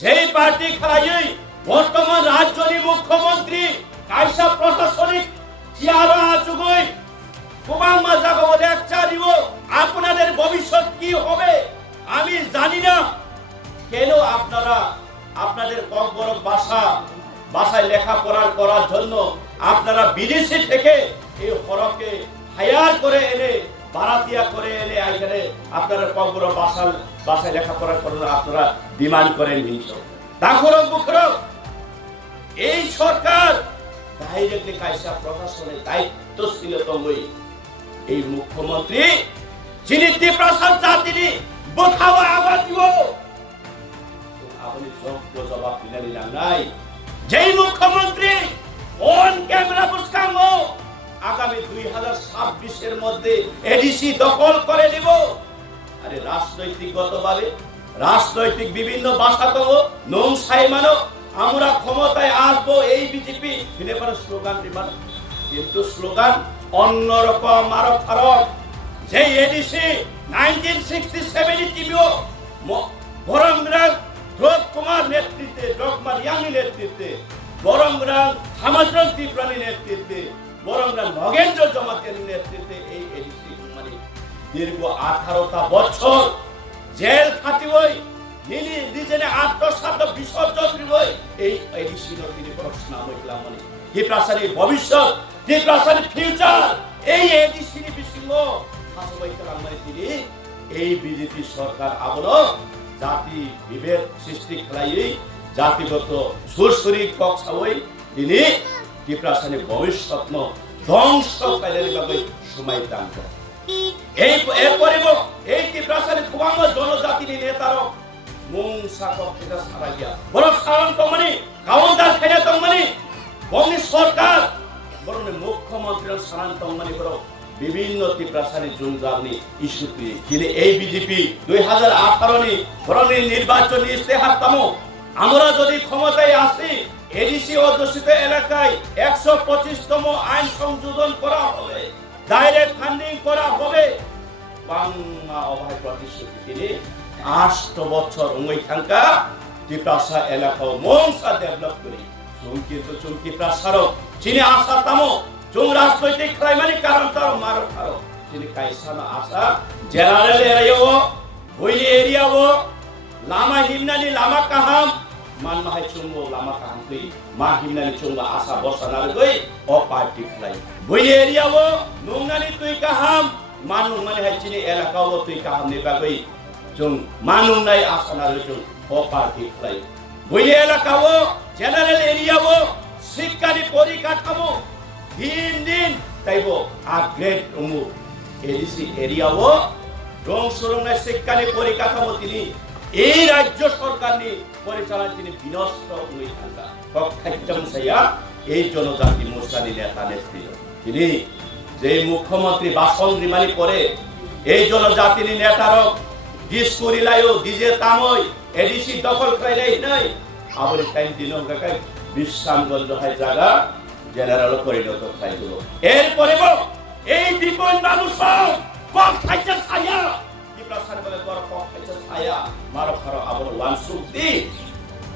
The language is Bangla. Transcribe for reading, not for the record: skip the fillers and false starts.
যেই পার্টি খেলাই বর্তমান রাজ্যের মুখ্যমন্ত্রী কাইসা প্রশাসনিক চেয়ারা আচুগই কুবাম্মা জাগো লেকচার দিব আপনাদের ভবিষ্যৎ কি হবে আমি জানি না। কেন আপনারা আপনাদের বড় ভাষায় লেখাপড়া করার জন্য আপনারা বিদেশি থেকে এই হরকে হায়ার করে এনে ভাড়াটিয়া করে এনে এখানে আপনারা বড় ভাষায় লেখাপড়া করার আপনারা ডিমান্ড করেন হিংস তারপরও মুখরো এই সরকার ডাইরেক্টলি কাইসা প্রশাসনের দায়িত্ব ছিল তবই এই মুখ্যমন্ত্রী যিনি ত্রিপ্রাসাদ জাতির বোঝাওয়া আওয়াজ দিব আপনি যোগ্য জবাব দিলে নিলাম নাই। যেই মুখ্যমন্ত্রী অন ক্যামেরা বুঝকাম আগামী 2026 এর মধ্যে এডিসি দখল করে নিব। আরে রাজনৈতিকগতভাবে রাজনৈতিক বিভিন্ন ভাষাতম নং সাইমানো আমরা ক্ষমতায় আসবো এই বিজেপি বিনেপার স্লোগান দিবেন কিন্তু স্লোগান অন্যরকম আরো ফারক। যে এডিসি 1967 টিমিও বরংরাং দ্রৌপদী কুমার নেতৃত্বে ডকমার ইয়াংনি নেতৃত্বে বরংরাং হামাজরং ত্রিপুরানি নেতৃত্বে বরংরাং নগেন্দ্র জমাতের নেতৃত্বে এই এডিসি মানে দীর্ঘ 18টা বছর জেল খাটিবই নিনি নিজেনে আত্মসাত বিসর্জন দিবই এই এডিসি নতিনি প্রশ্ন হইলাম মানে ত্রিপ্রাসাদের ভবিষ্যৎ ত্রিপ্রাসাদের ফিউচার এই এডিসি বিসিঙ্গ হাসবাই কালাম মানে তিনি এই বিজেপি সরকার আবলো জাতি বিভেদ সৃষ্টি খেলাই জাতিগত সুরসুরি কক্সাওই তিনি ত্রিপ্রাসাদের ভবিষ্যৎ ধ্বংস ফেলার বাবে সময় দান করে এই এরপরে এই ত্রিপ্রাসাদের কুবাঙ্গ জনজাতির নেতারও মুং সাকক এটা সারা গিয়া বড় সারণ তমনি কাউন্টার খেলে তমনি বঙ্গের সরকার বড় মুখ্যমন্ত্রী সারান তমনি বড় বিভিন্ন ত্রিপ্রাসাদের জুনজানি ইস্যুতে তিনি এই বিজেপি 2018 নি বড় নির্বাচনী ইস্তেহার তামো আমরা যদি ক্ষমতায় আসি এডিসি অধ্যুষিত এলাকায় 125তম আইন সংশোধন করা হবে ডাইরেক্ট ফান্ডিং করা হবে বাংলা অভয় প্রতিশ্রুতি তিনি 8 বছর ওইখানকা ত্রিপ্রাসা এলাকা মংসা ডেভেলপ করি চুমকি প্রাসারও চিনি আশা তামো চুং রাজনৈতিক ক্রাইমানি কারণ তার মারো খারো চিনি কাইসানা আশা জেনারেল এরিয়াও হইলি এরিয়াও লামা হিমনানি লামা কাহাম মান মাহাই চুঙ্গো লামা কাহাম কই মা হিমনানি চুঙ্গা আশা বসানার কই ও পার্টি খাই হইলি এরিয়াও নুংনানি তুই কাহাম মানু মানে হাই চিনি এলাকাও তুই কাহাম নেবা কই চুং মানু নাই আসানার চুং ও পার্টি খাই হইলি এলাকাও জেনারেল এরিয়াও শিক্ষারি পরিকাঠামো দিন দিন তাইবো আপগ্রেড উমু এডিসি এরিয়াও রং সুরঙ্গের শিক্ষারি পরিকাঠামো তিনি এই রাজ্য সরকার নি পরিচালনা তিনি বিনষ্ট হয়ে থাকা খাইতাম সাইয়া এই জনজাতি মোর্চারি নেতা নেত্রী তিনি যে মুখ্যমন্ত্রী বাসন রিমানি করে এই জনজাতির নেতারও ডিস করিলায়ও ডিজে তামই এডিসি দখল করাই নাই আবার টাইম দিনও কাকাই বিশ্রামগঞ্জ হয় জায়গা জেনারেল পরিণত খাইলো এরপরে এই বিপন মানুষ কম খাইছে ছায়া কি প্রশ্ন বলে বড় কম খাইছে ছায়া মারো খারো আবার ওয়ান সুক্তি